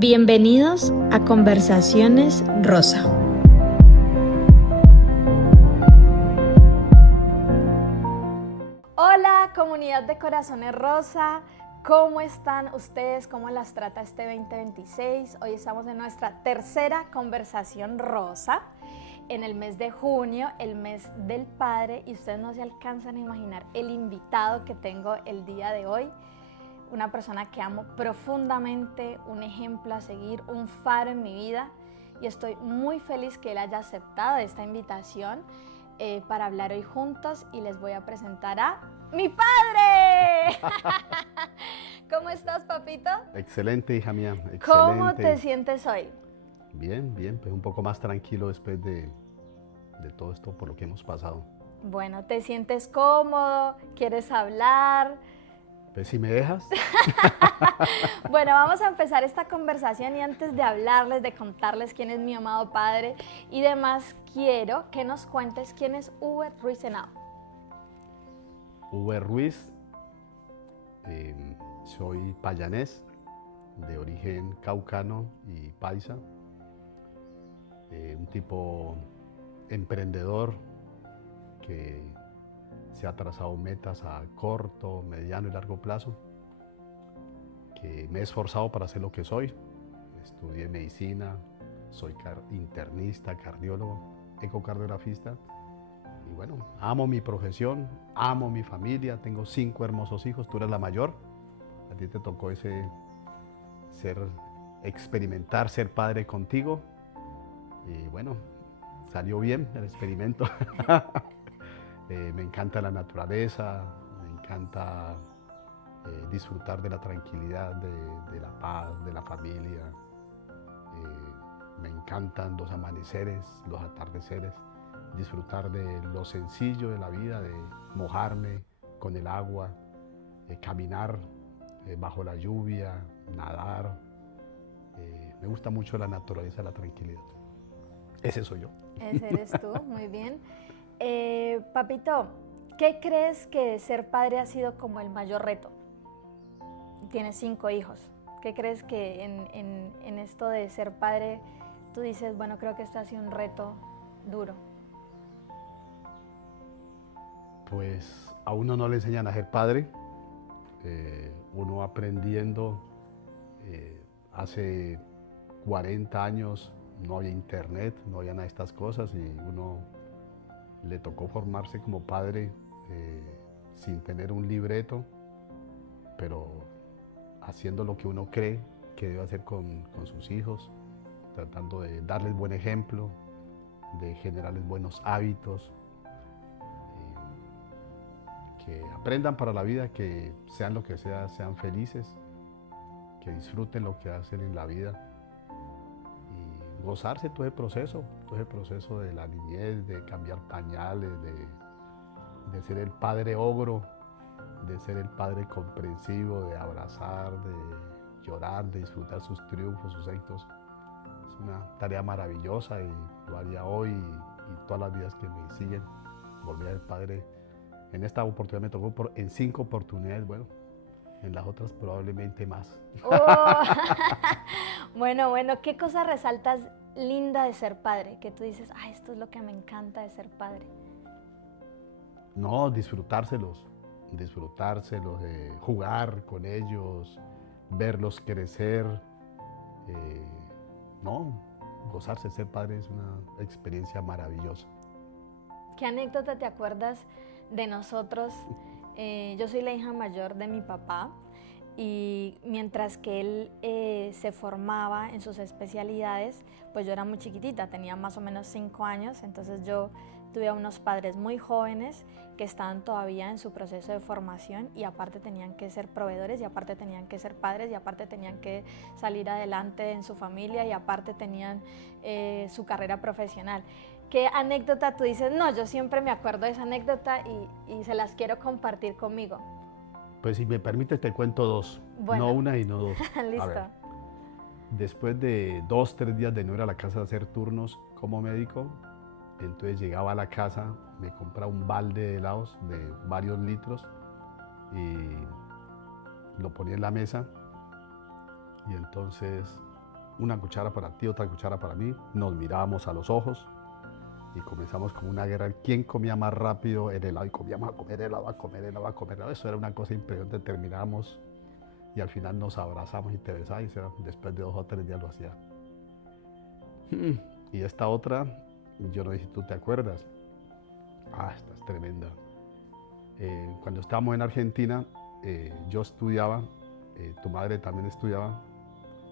Bienvenidos a Conversaciones Rosa. Hola, comunidad de Corazones Rosa, ¿cómo están ustedes? ¿Cómo las trata este 2026? Hoy estamos en nuestra tercera conversación rosa, en el mes de junio, el mes del padre, y ustedes no se alcanzan a imaginar el invitado que tengo el día de hoy. Una persona que amo profundamente, un ejemplo a seguir, un faro en mi vida, y estoy muy feliz que él haya aceptado esta invitación para hablar hoy juntos, y les voy a presentar a ¡mi padre! ¿Cómo estás, papito? Excelente, hija mía, excelente. ¿Cómo te sientes hoy? Bien, bien, pues un poco más tranquilo después de todo esto por lo que hemos pasado. Bueno, ¿te sientes cómodo? ¿Quieres hablar? Pues si me dejas. Bueno, vamos a empezar esta conversación, y antes de hablarles, de contarles quién es mi amado padre y demás, quiero que nos cuentes quién es Uber Ruiz Henao. Uber Ruiz, soy payanés, de origen caucano y paisa, un tipo emprendedor que se ha trazado metas a corto, mediano y largo plazo, que me he esforzado para ser lo que soy. Estudié medicina, soy internista, cardiólogo, ecocardiografista, y bueno, amo mi profesión, amo mi familia, tengo 5 hermosos hijos, tú eres la mayor, a ti te tocó experimentar ser padre contigo, y bueno, salió bien el experimento. Me encanta la naturaleza, me encanta disfrutar de la tranquilidad, de la paz, de la familia. Me encantan los amaneceres, los atardeceres, disfrutar de lo sencillo de la vida, de mojarme con el agua, caminar bajo la lluvia, nadar. Me gusta mucho la naturaleza, la tranquilidad. Ese soy yo. Ese eres tú, muy bien. Papito, ¿qué crees que ser padre ha sido como el mayor reto? Tienes 5 hijos. ¿Qué crees que en esto de ser padre tú dices, bueno, creo que este ha sido un reto duro? Pues a uno no le enseñan a ser padre, uno va aprendiendo. Hace 40 años no había internet, no había nada de estas cosas, y uno le tocó formarse como padre sin tener un libreto, pero haciendo lo que uno cree que debe hacer con sus hijos, tratando de darles buen ejemplo, de generarles buenos hábitos, que aprendan para la vida, que sean lo que sea, sean felices, que disfruten lo que hacen en la vida y gozarse todo el proceso de la niñez, de cambiar pañales, de ser el padre ogro, de ser el padre comprensivo, de abrazar, de llorar, de disfrutar sus triunfos, sus éxitos. Es una tarea maravillosa, y lo haría hoy y todas las vidas que me siguen. Volver a ser padre. En esta oportunidad me tocó en 5 oportunidades, bueno, en las otras probablemente más. Oh. Bueno, ¿qué cosa resaltas linda de ser padre? Que tú dices, esto es lo que me encanta de ser padre. No, disfrutárselos, jugar con ellos, verlos crecer. No, gozarse, ser padre es una experiencia maravillosa. ¿Qué anécdota te acuerdas de nosotros? Yo soy la hija mayor de mi papá, y mientras que él se formaba en sus especialidades, pues yo era muy chiquitita, tenía más o menos 5 años, entonces yo tuve a unos padres muy jóvenes que estaban todavía en su proceso de formación, y aparte tenían que ser proveedores, y aparte tenían que ser padres, y aparte tenían que salir adelante en su familia, y aparte tenían su carrera profesional. ¿Qué anécdota tú dices, no, yo siempre me acuerdo de esa anécdota y se las quiero compartir conmigo? Pues si me permites te cuento 2, Bueno. no una y no 2. Listo. A ver, después de 2, 3 días de no ir a la casa a hacer turnos como médico, entonces llegaba a la casa, me compraba un balde de helados de varios litros y lo ponía en la mesa, y entonces una cuchara para ti, otra cuchara para mí, nos mirábamos a los ojos y comenzamos como una guerra, quién comía más rápido el helado y comíamos a comer helado, a comer helado, a comer helado. Eso era una cosa impresionante, terminábamos y al final nos abrazamos y te besabas, y después de 2 o 3 días lo hacía. Y esta otra, yo no sé si tú te acuerdas, esta es tremenda. Cuando estábamos en Argentina, yo estudiaba, tu madre también estudiaba,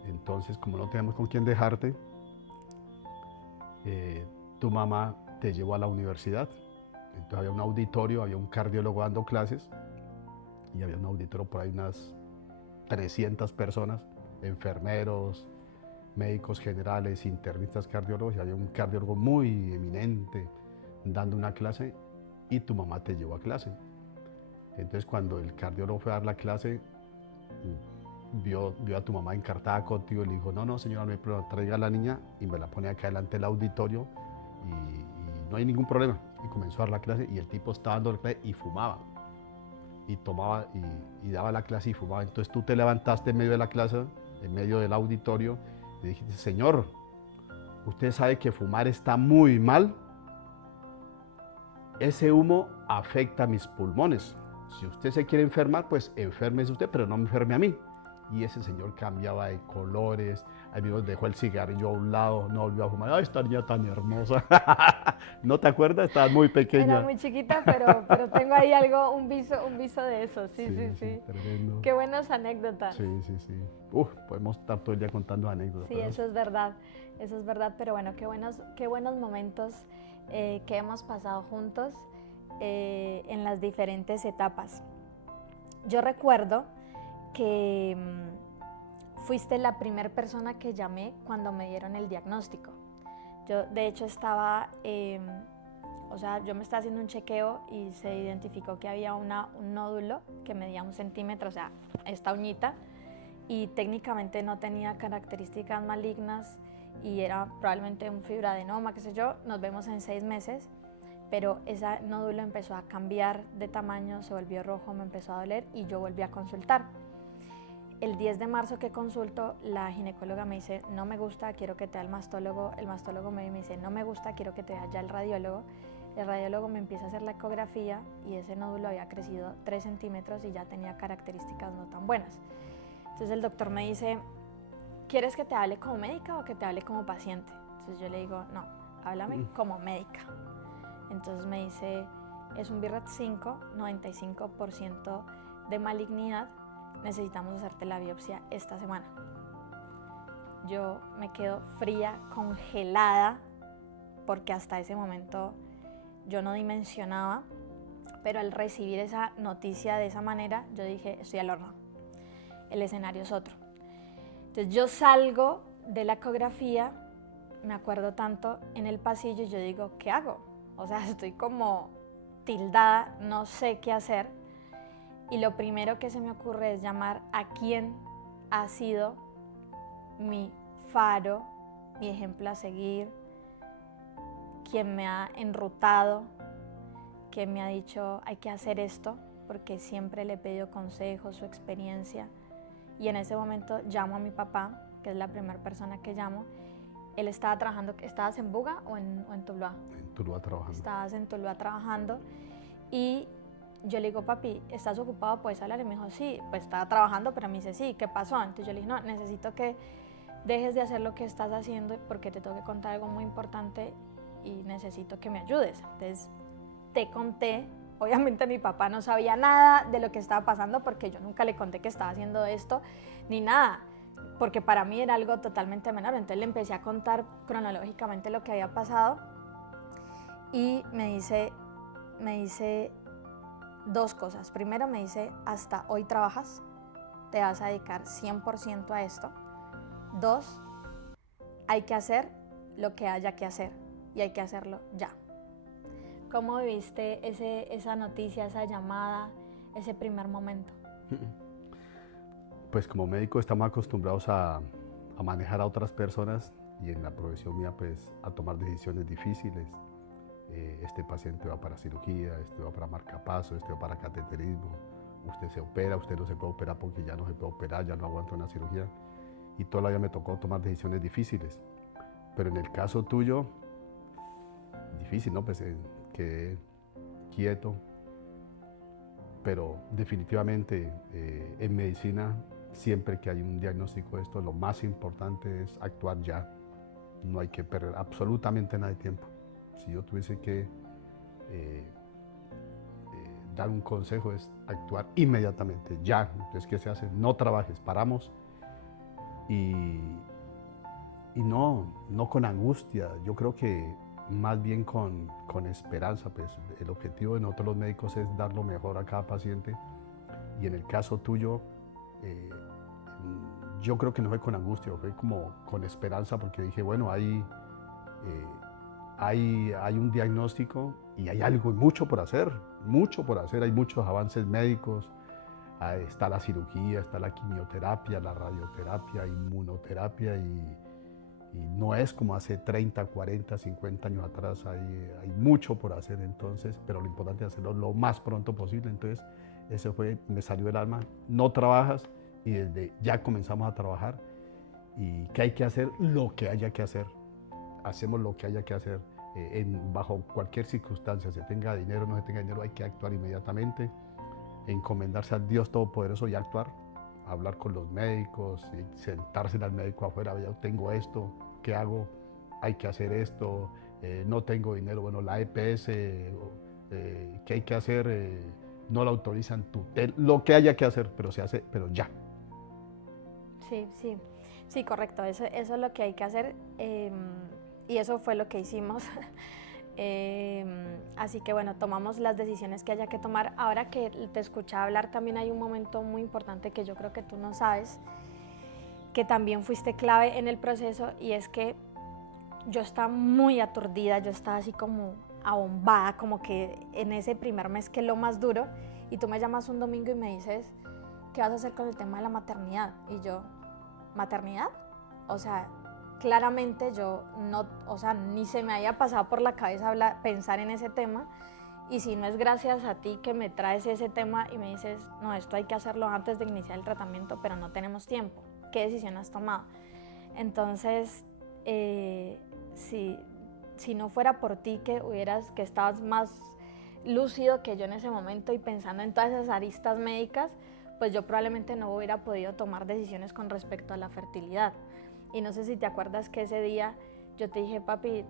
entonces como no teníamos con quién dejarte, tu mamá te llevó a la universidad. Entonces había un auditorio, había un cardiólogo dando clases y había un auditorio por ahí unas 300 personas, enfermeros, médicos generales, internistas, cardiólogos, y había un cardiólogo muy eminente dando una clase y tu mamá te llevó a clase. Entonces cuando el cardiólogo fue a dar la clase, vio a tu mamá encartada contigo y le dijo, no señora, no hay problema, traiga a la niña y me la pone acá delante del auditorio y no hay ningún problema. Y comenzó a dar la clase y el tipo estaba dando la clase y fumaba. Y tomaba y daba la clase y fumaba. Entonces tú te levantaste en medio de la clase, en medio del auditorio, y dijiste, señor, usted sabe que fumar está muy mal. Ese humo afecta a mis pulmones. Si usted se quiere enfermar, pues enférmese usted, pero no me enferme a mí. Y ese señor cambiaba de colores, ahí mismo dejó el cigarrillo a un lado, no volvió a fumar. ¡Ay, esta niña tan hermosa! ¿No te acuerdas? Estabas muy pequeña. Era muy chiquita, pero tengo ahí algo, un viso de eso. Sí. Tremendo. Qué buenas anécdotas. Sí. Podemos estar todo el día contando anécdotas. Sí, pero eso es verdad, pero bueno, qué buenos momentos que hemos pasado juntos en las diferentes etapas. Yo recuerdo que fuiste la primera persona que llamé cuando me dieron el diagnóstico. Yo, de hecho, yo me estaba haciendo un chequeo y se identificó que había un nódulo que medía 1 centímetro, o sea, esta uñita, y técnicamente no tenía características malignas y era probablemente un fibroadenoma, qué sé yo. Nos vemos en 6 meses, pero ese nódulo empezó a cambiar de tamaño, se volvió rojo, me empezó a doler y yo volví a consultar. El 10 de marzo que consulto, la ginecóloga me dice, no me gusta, quiero que te vea el mastólogo. El mastólogo me dice, no me gusta, quiero que te vea ya el radiólogo. El radiólogo me empieza a hacer la ecografía y ese nódulo había crecido 3 centímetros y ya tenía características no tan buenas. Entonces el doctor me dice, ¿quieres que te hable como médica o que te hable como paciente? Entonces yo le digo, no, háblame como médica. Entonces me dice, es un BRAF 5, 95% de malignidad, necesitamos hacerte la biopsia esta semana. Yo me quedo fría, congelada, porque hasta ese momento yo no dimensionaba, pero al recibir esa noticia de esa manera, yo dije, estoy al horno, el escenario es otro. Entonces yo salgo de la ecografía, me acuerdo tanto, en el pasillo, y yo digo, ¿qué hago? O sea, estoy como tildada, no sé qué hacer. Y lo primero que se me ocurre es llamar a quien ha sido mi faro, mi ejemplo a seguir, quien me ha enrutado, quien me ha dicho hay que hacer esto, porque siempre le he pedido consejos, su experiencia. Y en ese momento llamo a mi papá, que es la primera persona que llamo. Él estaba trabajando. ¿Estabas en Buga o en Tuluá? En Tuluá trabajando. Estabas en Tuluá trabajando y yo le digo, papi, ¿estás ocupado? ¿Puedes hablar? Y me dijo, sí, pues estaba trabajando, pero me dice, sí, ¿qué pasó? Entonces yo le dije, no, necesito que dejes de hacer lo que estás haciendo porque te tengo que contar algo muy importante y necesito que me ayudes. Entonces te conté, obviamente mi papá no sabía nada de lo que estaba pasando porque yo nunca le conté que estaba haciendo esto ni nada, porque para mí era algo totalmente menor. Entonces le empecé a contar cronológicamente lo que había pasado y me dice 2 cosas. Primero me dice, hasta hoy trabajas, te vas a dedicar 100% a esto. 2, hay que hacer lo que haya que hacer y hay que hacerlo ya. ¿Cómo viviste esa noticia, esa llamada, ese primer momento? Pues como médico estamos acostumbrados a manejar a otras personas y en la profesión mía pues a tomar decisiones difíciles. Este paciente va para cirugía, este va para marcapaso, este va para cateterismo, usted se opera, usted no se puede operar porque ya no se puede operar, ya no aguanta una cirugía. y toda la vida me tocó tomar decisiones difíciles. Pero en el caso tuyo, difícil, ¿no? Pues quedé quieto, pero definitivamente en medicina, siempre que hay un diagnóstico de esto, lo más importante es actuar ya. No hay que perder absolutamente nada de tiempo. Si yo tuviese que dar un consejo, es actuar inmediatamente, ya. Entonces, ¿qué se hace? No trabajes, paramos y no con angustia. Yo creo que más bien con esperanza. Pues el objetivo de nosotros los médicos es dar lo mejor a cada paciente, y en el caso tuyo, yo creo que no fue con angustia, fue como con esperanza, porque dije, bueno, hay un diagnóstico y hay algo, mucho por hacer, hay muchos avances médicos, está la cirugía, está la quimioterapia, la radioterapia, inmunoterapia, y no es como hace 30, 40, 50 años atrás, hay mucho por hacer entonces, pero lo importante es hacerlo lo más pronto posible. Entonces, eso fue, me salió del alma, no trabajas, y desde ya comenzamos a trabajar. ¿Y qué hay que hacer? Lo que haya que hacer. Hacemos lo que haya que hacer, bajo cualquier circunstancia, se tenga dinero o no se tenga dinero, hay que actuar inmediatamente, encomendarse al Dios Todopoderoso y actuar. Hablar con los médicos, y sentarse al médico afuera, ya tengo esto, ¿qué hago? Hay que hacer esto, no tengo dinero, bueno, la EPS, ¿qué hay que hacer? No la autorizan, lo que haya que hacer, pero se hace, pero ya. Sí, correcto, eso es lo que hay que hacer, y eso fue lo que hicimos. Así que bueno, tomamos las decisiones que haya que tomar. Ahora que te escuchaba hablar, también hay un momento muy importante que yo creo que tú no sabes, que también fuiste clave en el proceso, y es que yo estaba muy aturdida, yo estaba así como abombada, como que en ese primer mes, que es lo más duro, y tú me llamas un domingo y me dices, ¿qué vas a hacer con el tema de la maternidad? Y yo, ¿maternidad? O sea, claramente yo no, o sea, ni se me había pasado por la cabeza pensar en ese tema, y si no es gracias a ti que me traes ese tema y me dices, no, esto hay que hacerlo antes de iniciar el tratamiento, pero no tenemos tiempo. ¿Qué decisión has tomado? Entonces, si no fuera por ti, que estabas más lúcido que yo en ese momento y pensando en todas esas aristas médicas, pues yo probablemente no hubiera podido tomar decisiones con respecto a la fertilidad. Y no sé si te acuerdas que ese día yo te dije, papi,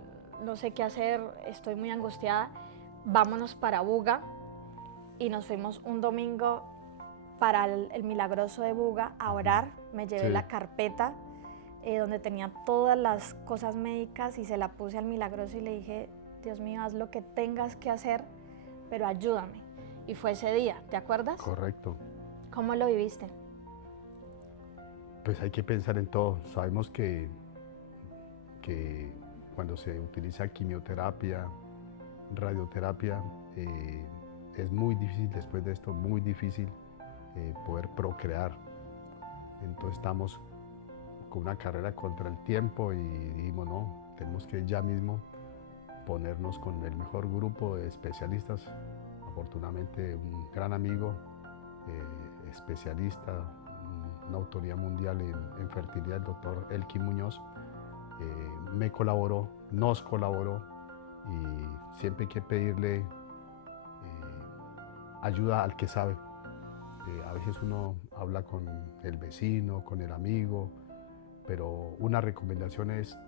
no sé qué hacer, estoy muy angustiada, vámonos para Buga. Y nos fuimos un domingo para el Milagroso de Buga a orar. Me llevé la carpeta donde tenía todas las cosas médicas y se la puse al Milagroso y le dije, Dios mío, haz lo que tengas que hacer, pero ayúdame. Y fue ese día, ¿te acuerdas? Correcto. ¿Cómo lo viviste? Pues hay que pensar en todo. Sabemos que cuando se utiliza quimioterapia, radioterapia, es muy difícil después de esto, muy difícil poder procrear. Entonces estamos con una carrera contra el tiempo y dijimos, no, tenemos que ya mismo ponernos con el mejor grupo de especialistas. Afortunadamente, un gran amigo, especialista, una autoridad mundial en fertilidad, el doctor Elkin Muñoz, me colaboró, nos colaboró, y siempre hay que pedirle ayuda al que sabe. A veces uno habla con el vecino, con el amigo, pero una recomendación es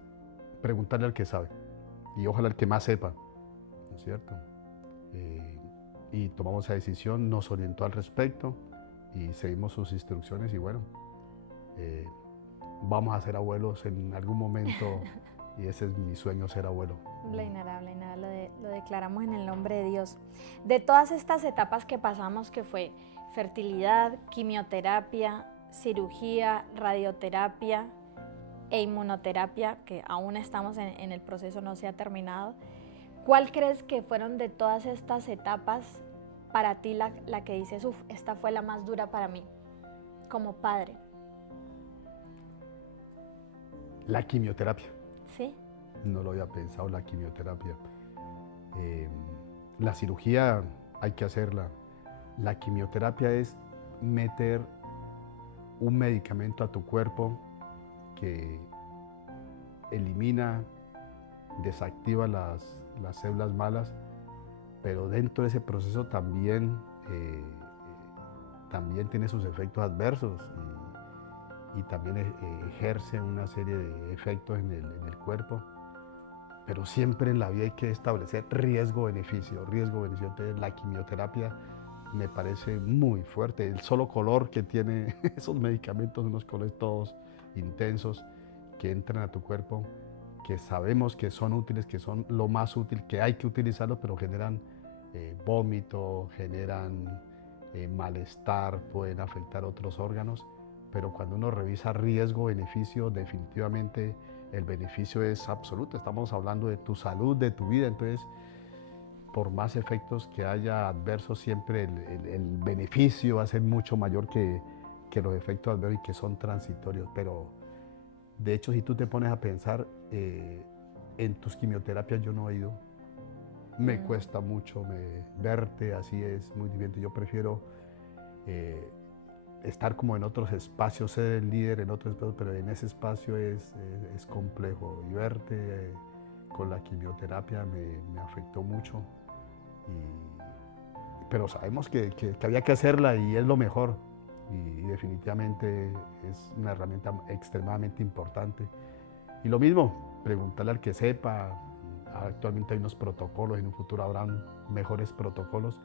preguntarle al que sabe, y ojalá el que más sepa, ¿no es cierto? Y tomamos esa decisión, nos orientó al respecto y seguimos sus instrucciones, y bueno, vamos a ser abuelos en algún momento y ese es mi sueño, ser abuelo. Blainara, lo declaramos en el nombre de Dios. De todas estas etapas que pasamos, que fue fertilidad, quimioterapia, cirugía, radioterapia e inmunoterapia, que aún estamos en el proceso, no se ha terminado, ¿cuál crees que fueron de todas estas etapas para ti la que dices, esta fue la más dura para mí como padre? La quimioterapia. ¿Sí? No lo había pensado, la quimioterapia. La cirugía hay que hacerla. La quimioterapia es meter un medicamento a tu cuerpo que elimina, desactiva las células malas, pero dentro de ese proceso también tiene sus efectos adversos y también ejerce una serie de efectos en el cuerpo. Pero siempre en la vida hay que establecer riesgo-beneficio, riesgo-beneficio. Entonces la quimioterapia me parece muy fuerte. El solo color que tiene esos medicamentos, unos colores todos intensos que entran a tu cuerpo, que sabemos que son útiles, que son lo más útil, que hay que utilizarlos, pero generan vómito, generan malestar, pueden afectar otros órganos. Pero cuando uno revisa riesgo-beneficio, definitivamente el beneficio es absoluto. Estamos hablando de tu salud, de tu vida. Entonces, por más efectos que haya adversos, siempre el beneficio va a ser mucho mayor que los efectos adversos, y que son transitorios. Pero, de hecho, si tú te pones a pensar, en tus quimioterapias yo no he ido. Me cuesta mucho verte, así es muy diferente. Yo prefiero estar como en otros espacios, ser el líder en otros espacios, pero en ese espacio es complejo. Y verte con la quimioterapia me afectó mucho. Pero sabemos que había que hacerla y es lo mejor. Y definitivamente es una herramienta extremadamente importante. Y lo mismo, preguntarle al que sepa. Actualmente hay unos protocolos, en un futuro habrán mejores protocolos,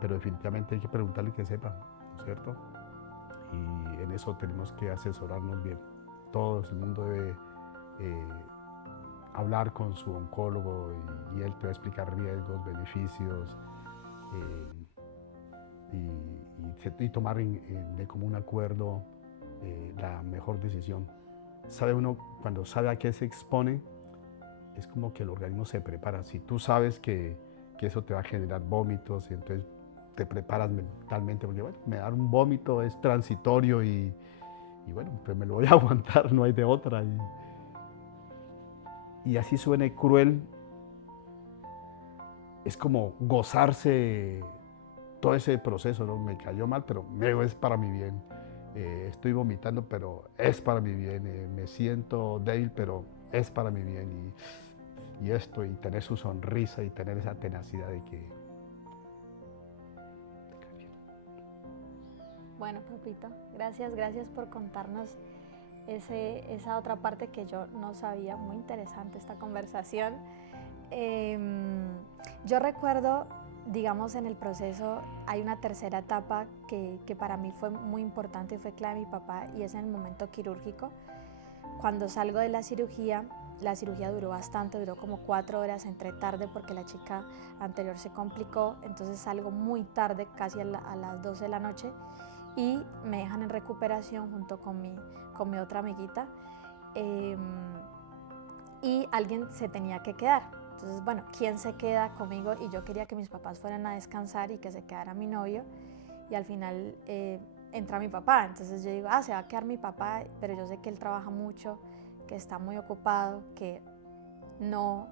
pero definitivamente hay que preguntarle al que sepa, ¿no es cierto? Y en eso tenemos que asesorarnos bien. Todo el mundo debe hablar con su oncólogo y él te va a explicar riesgos, beneficios y tomar de común acuerdo la mejor decisión. Sabe uno, cuando sabe a qué se expone, es como que el organismo se prepara. Si tú sabes que eso te va a generar vómitos, y entonces te preparas mentalmente, porque bueno, me da un vómito, es transitorio y bueno, pues me lo voy a aguantar, no hay de otra. Y así suene cruel, es como gozarse todo ese proceso, ¿no? Me cayó mal, pero es para mi bien. Estoy vomitando, pero es para mi bien. Me siento débil, pero es para mi bien. Y esto, y tener su sonrisa y tener esa tenacidad de que... Bueno, papito, gracias por contarnos esa otra parte que yo no sabía. Muy interesante esta conversación. Yo recuerdo, digamos, en el proceso hay una tercera etapa que para mí fue muy importante y fue clave de mi papá, y es en el momento quirúrgico. Cuando salgo de la cirugía duró bastante, duró como 4 horas, entré tarde porque la chica anterior se complicó, entonces salgo muy tarde, casi a las 12 de la noche, y me dejan en recuperación junto con mi otra amiguita, y alguien se tenía que quedar. Entonces, bueno, ¿quién se queda conmigo? Y yo quería que mis papás fueran a descansar y que se quedara mi novio, y al final entra mi papá. Entonces yo digo, se va a quedar mi papá, pero yo sé que él trabaja mucho, que está muy ocupado, que no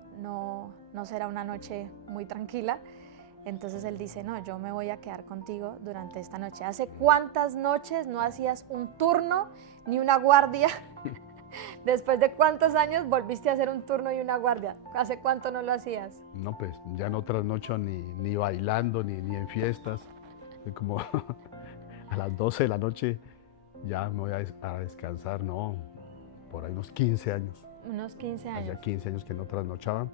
será una noche muy tranquila. Entonces él dice, no, yo me voy a quedar contigo durante esta noche. ¿Hace cuántas noches no hacías un turno ni una guardia? ¿Después de cuántos años volviste a hacer un turno y una guardia? ¿Hace cuánto no lo hacías? No, pues ya no trasnocho ni bailando, ni en fiestas. Como a las 12 de la noche ya me voy a descansar, no, por ahí unos 15 años. Unos 15 años. Hacía 15 años que no trasnochaba,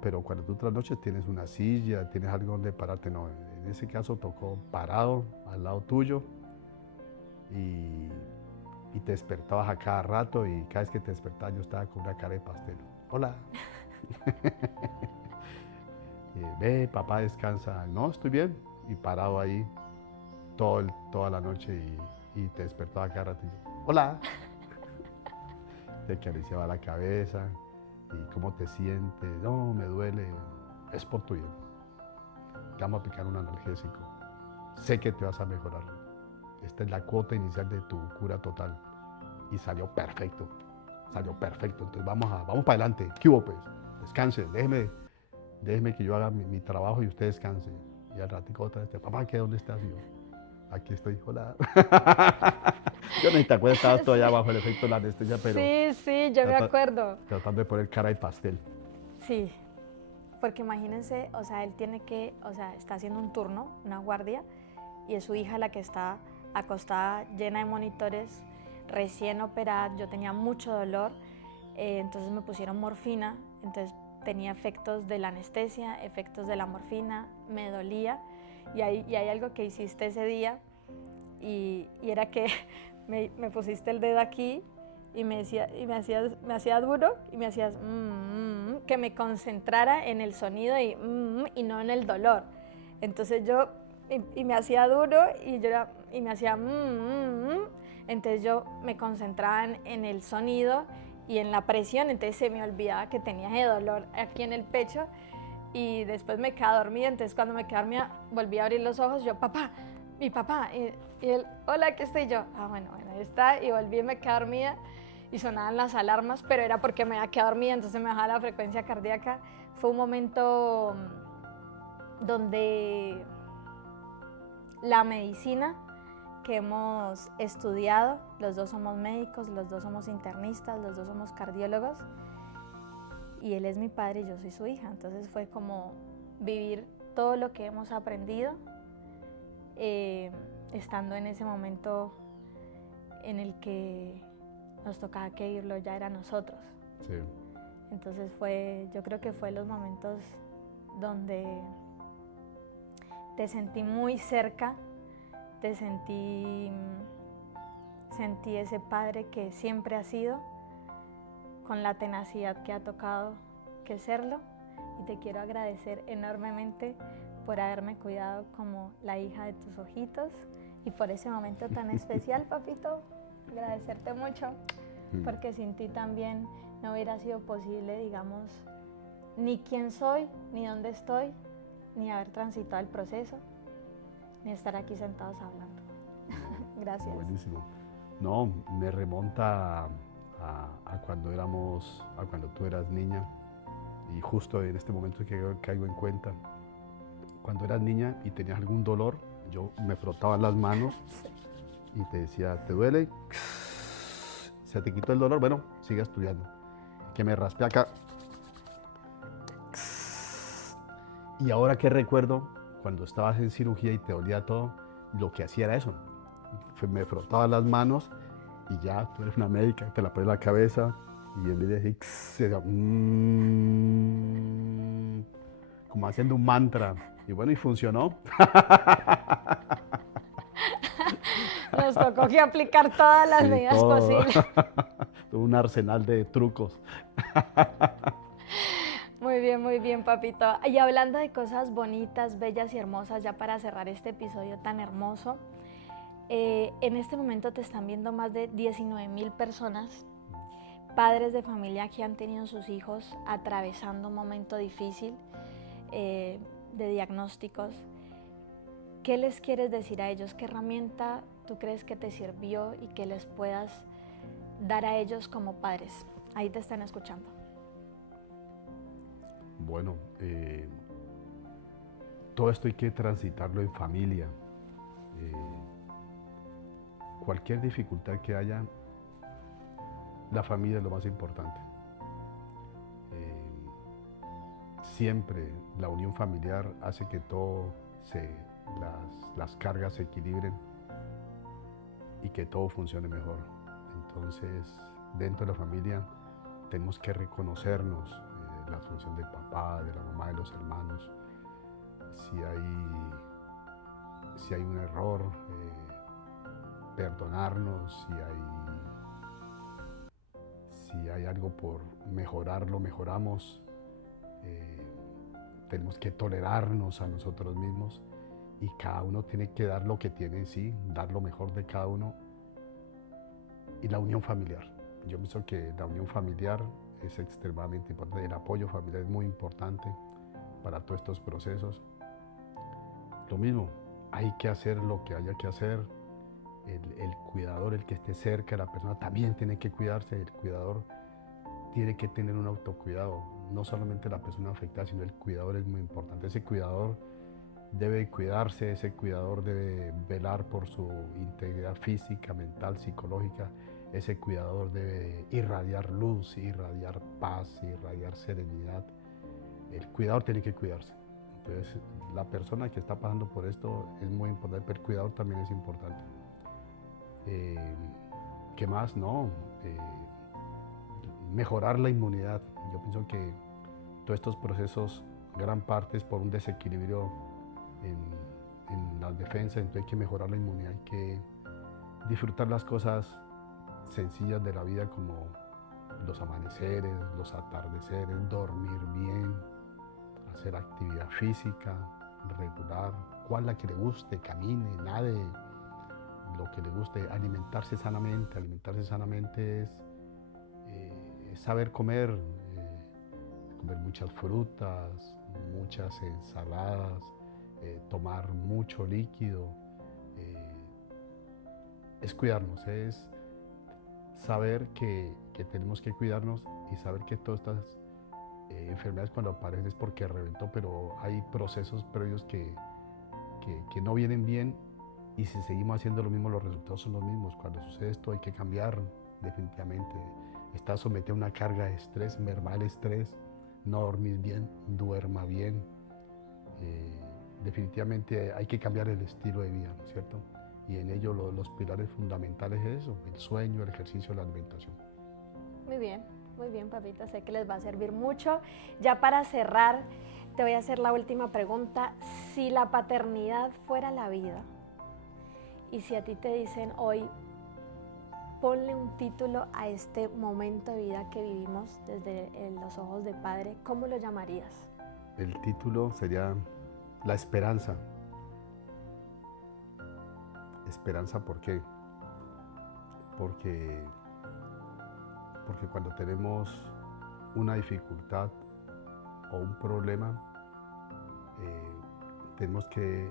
pero cuando tú trasnoches tienes una silla, tienes algo donde pararte. No, en ese caso tocó parado al lado tuyo y te despertabas a cada rato, y cada vez que te despertabas yo estaba con una cara de pastel. Hola. Ve, papá, descansa. No, estoy bien. Y parado ahí toda la noche y te despertaba cada rato. Hola. Te acariciaba la cabeza. ¿Y cómo te sientes? No, me duele. Es por tu bien. Te vamos a aplicar un analgésico. Sé que te vas a mejorar. Esta es la cuota inicial de tu cura total. Y salió perfecto. Salió perfecto. Entonces vamos para adelante. ¿Qué hubo, pues? Descanse. Déjeme que yo haga mi trabajo y usted descanse. Y al ratico otra vez, papá, ¿qué? ¿Dónde estás? Y yo, aquí estoy, hola. Yo no sé si te acuerdas, estabas todavía bajo el efecto de la anestesia, pero Sí, yo me acuerdo. tratando de poner cara de pastel. Sí, porque imagínense, o sea, él tiene que, o sea, está haciendo un turno, una guardia, y es su hija la que está acostada, llena de monitores, recién operada, yo tenía mucho dolor, entonces me pusieron morfina, entonces tenía efectos de la anestesia, efectos de la morfina, me dolía, y hay algo que hiciste ese día, y era que me pusiste el dedo aquí, y me hacía duro, y me hacías que me concentrara en el sonido y no en el dolor. Entonces yo, y me hacía duro, y me hacía entonces yo me concentraba en el sonido y en la presión, entonces se me olvidaba que tenía ese dolor aquí en el pecho, y después me quedaba dormida, entonces cuando me quedaba dormida volví a abrir los ojos, yo, papá, mi papá, y él, hola, aquí estoy yo, bueno, ahí está, y volví y me quedé dormida, y sonaban las alarmas, pero era porque me había quedado dormida, entonces me bajaba la frecuencia cardíaca. Fue un momento donde la medicina que hemos estudiado, los dos somos médicos, los dos somos internistas, los dos somos cardiólogos, y él es mi padre y yo soy su hija, entonces fue como vivir todo lo que hemos aprendido, estando en ese momento en el que nos tocaba que vivirlo, ya era nosotros. Sí. Entonces yo creo que fue los momentos donde te sentí muy cerca, sentí ese padre que siempre ha sido, con la tenacidad que ha tocado que serlo, y te quiero agradecer enormemente por haberme cuidado como la hija de tus ojitos y por ese momento tan especial, papito. Agradecerte mucho, porque sin ti también no hubiera sido posible, digamos, ni quién soy, ni dónde estoy, ni haber transitado el proceso, ni estar aquí sentados hablando. Gracias. Buenísimo. No, me remonta a cuando a cuando tú eras niña, y justo en este momento que caigo en cuenta, cuando eras niña y tenías algún dolor, yo me frotaba las manos y te decía, ¿te duele? ¿Se te quitó el dolor? Bueno, sigue estudiando. Que me raspé acá. Y ahora que recuerdo, cuando estabas en cirugía y te dolía todo, lo que hacía era eso. Me frotaba las manos y ya, tú eres una médica, te la pones en la cabeza y en vez de decir, se decía, como haciendo un mantra. Y bueno, y funcionó. Nos tocó que aplicar todas las medidas posibles. Todo un arsenal de trucos. Muy bien, papito. Y hablando de cosas bonitas, bellas y hermosas, ya para cerrar este episodio tan hermoso, en este momento te están viendo más de 19,000 personas, padres de familia que han tenido sus hijos atravesando un momento difícil de diagnósticos. ¿Qué les quieres decir a ellos? ¿Qué herramienta tú crees que te sirvió y que les puedas dar a ellos como padres? Ahí te están escuchando. Bueno, todo esto hay que transitarlo en familia. Cualquier dificultad que haya, la familia es lo más importante. Siempre la unión familiar hace que las cargas se equilibren y que todo funcione mejor. Entonces, dentro de la familia tenemos que reconocernos la función del papá, de la mamá, de los hermanos. Si hay un error, perdonarnos. Si hay algo por mejorar, lo mejoramos. Tenemos que tolerarnos a nosotros mismos, y cada uno tiene que dar lo que tiene en sí, dar lo mejor de cada uno. Y la unión familiar. Yo pienso que la unión familiar es extremadamente importante. El apoyo familiar es muy importante para todos estos procesos. Lo mismo, hay que hacer lo que haya que hacer. El cuidador, el que esté cerca de la persona, también tiene que cuidarse. El cuidador tiene que tener un autocuidado. No solamente la persona afectada, sino el cuidador es muy importante. Ese cuidador debe cuidarse, ese cuidador debe velar por su integridad física, mental, psicológica. Ese cuidador debe irradiar luz, irradiar paz, irradiar serenidad. El cuidador tiene que cuidarse. Entonces, la persona que está pasando por esto es muy importante, pero el cuidador también es importante. ¿Qué más? No. Mejorar la inmunidad. Yo pienso que todos estos procesos, gran parte es por un desequilibrio en las defensas, entonces hay que mejorar la inmunidad, hay que disfrutar las cosas sencillas de la vida como los amaneceres, los atardeceres, dormir bien, hacer actividad física regular, cuál la que le guste, camine, nade, lo que le guste, alimentarse sanamente. Alimentarse sanamente es saber comer, comer muchas frutas, muchas ensaladas, tomar mucho líquido. Es cuidarnos, es saber que tenemos que cuidarnos y saber que todas estas enfermedades cuando aparecen es porque reventó, pero hay procesos previos que no vienen bien, y si seguimos haciendo lo mismo los resultados son los mismos. Cuando sucede esto hay que cambiar definitivamente. Está sometido a una carga de estrés, mermar el estrés, no dormir bien, duerma bien. Definitivamente hay que cambiar el estilo de vida, ¿no es cierto? Y en ello los pilares fundamentales es eso, el sueño, el ejercicio, la alimentación. Muy bien, papita, sé que les va a servir mucho. Ya para cerrar, te voy a hacer la última pregunta. Si la paternidad fuera la vida, y si a ti te dicen hoy, ponle un título a este momento de vida que vivimos desde los ojos de padre, ¿cómo lo llamarías? El título sería La esperanza. Esperanza, ¿por qué? Porque cuando tenemos una dificultad o un problema, tenemos que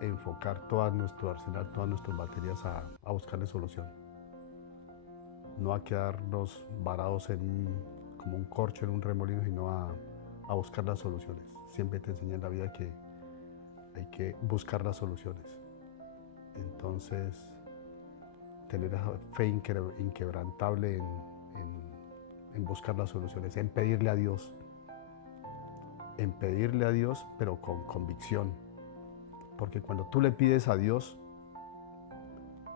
enfocar todo nuestro arsenal, todas nuestras baterías a buscarle solución. No a quedarnos varados como un corcho en un remolino, sino a buscar las soluciones. Siempre te enseña en la vida que hay que buscar las soluciones. Entonces, tener esa fe inquebrantable en buscar las soluciones, en pedirle a Dios, pero con convicción. Porque cuando tú le pides a Dios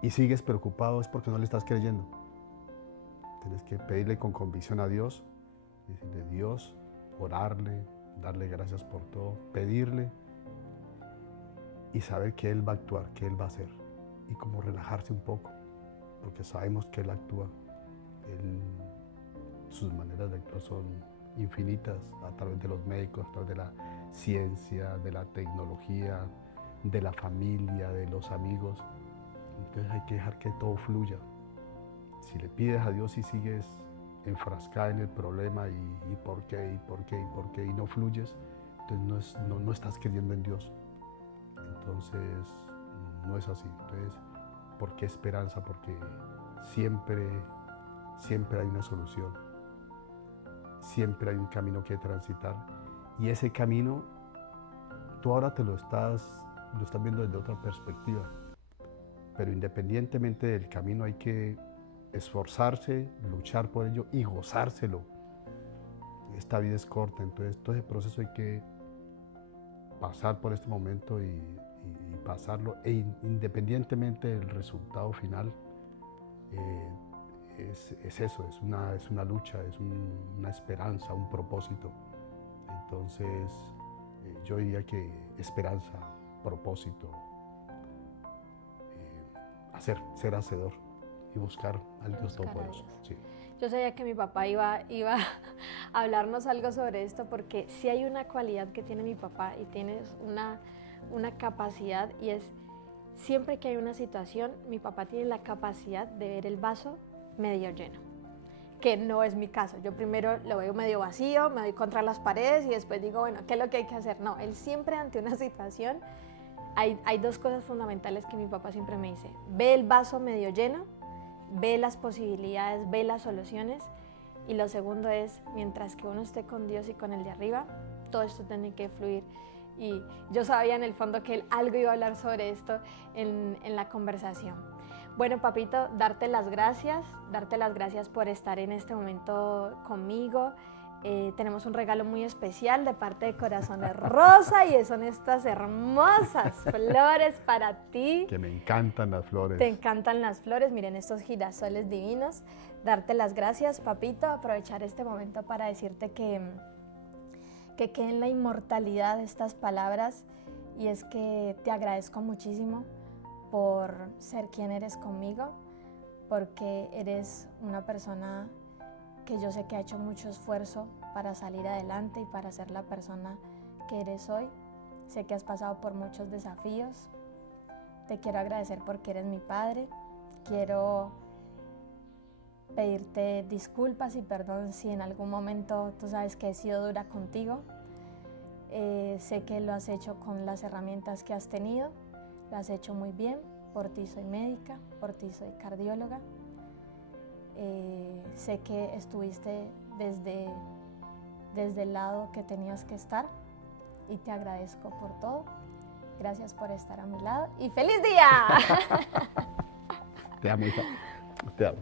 y sigues preocupado es porque no le estás creyendo. Tienes que pedirle con convicción a Dios, decirle Dios, orarle, darle gracias por todo, pedirle y saber que Él va a actuar, que Él va a hacer. Y como relajarse un poco, porque sabemos que Él actúa. Sus maneras de actuar son infinitas a través de los médicos, a través de la ciencia, de la tecnología, de la familia, de los amigos. Entonces hay que dejar que todo fluya. Si le pides a Dios y sigues enfrascada en el problema y por qué, y no fluyes, entonces no estás creyendo en Dios. Entonces no es así. Entonces, ¿por qué esperanza? Porque siempre hay una solución. Siempre hay un camino que transitar. Y ese camino, tú ahora lo estás viendo desde otra perspectiva. Pero independientemente del camino hay que esforzarse, luchar por ello y gozárselo. Esta vida es corta, entonces todo ese proceso hay que pasar por este momento y pasarlo. E independientemente del resultado final, es eso, es una lucha, es una esperanza, un propósito. Entonces, yo diría que esperanza, propósito, ser hacedor y buscar al Dios Todopoderoso. Sí. Yo sabía que mi papá iba a hablarnos algo sobre esto, porque sí hay una cualidad que tiene mi papá y tienes una capacidad, y es siempre que hay una situación, mi papá tiene la capacidad de ver el vaso medio lleno, que no es mi caso. Yo primero lo veo medio vacío, me doy contra las paredes y después digo, bueno, ¿qué es lo que hay que hacer? No, él siempre ante una situación, hay dos cosas fundamentales que mi papá siempre me dice: ve el vaso medio lleno, ve las posibilidades, ve las soluciones, y lo segundo es, mientras que uno esté con Dios y con el de arriba, todo esto tiene que fluir y yo sabía en el fondo que él algo iba a hablar sobre esto en la conversación. Bueno, papito, darte las gracias por estar en este momento conmigo. Tenemos un regalo muy especial de parte de Corazones Rosa y son estas hermosas flores para ti. Que me encantan las flores. Te encantan las flores, miren estos girasoles divinos. Darte las gracias, papito, aprovechar este momento para decirte que queden la inmortalidad de estas palabras, y es que te agradezco muchísimo por ser quien eres conmigo, porque eres una persona que yo sé que ha hecho mucho esfuerzo para salir adelante y para ser la persona que eres hoy. Sé que has pasado por muchos desafíos. Te quiero agradecer porque eres mi padre. Quiero pedirte disculpas y perdón si en algún momento tú sabes que he sido dura contigo. Sé que lo has hecho con las herramientas que has tenido. Lo has hecho muy bien. Por ti soy médica, por ti soy cardióloga. Sé que estuviste desde el lado que tenías que estar y te agradezco por todo. Gracias por estar a mi lado y ¡feliz día! Te amo, hija. Te amo.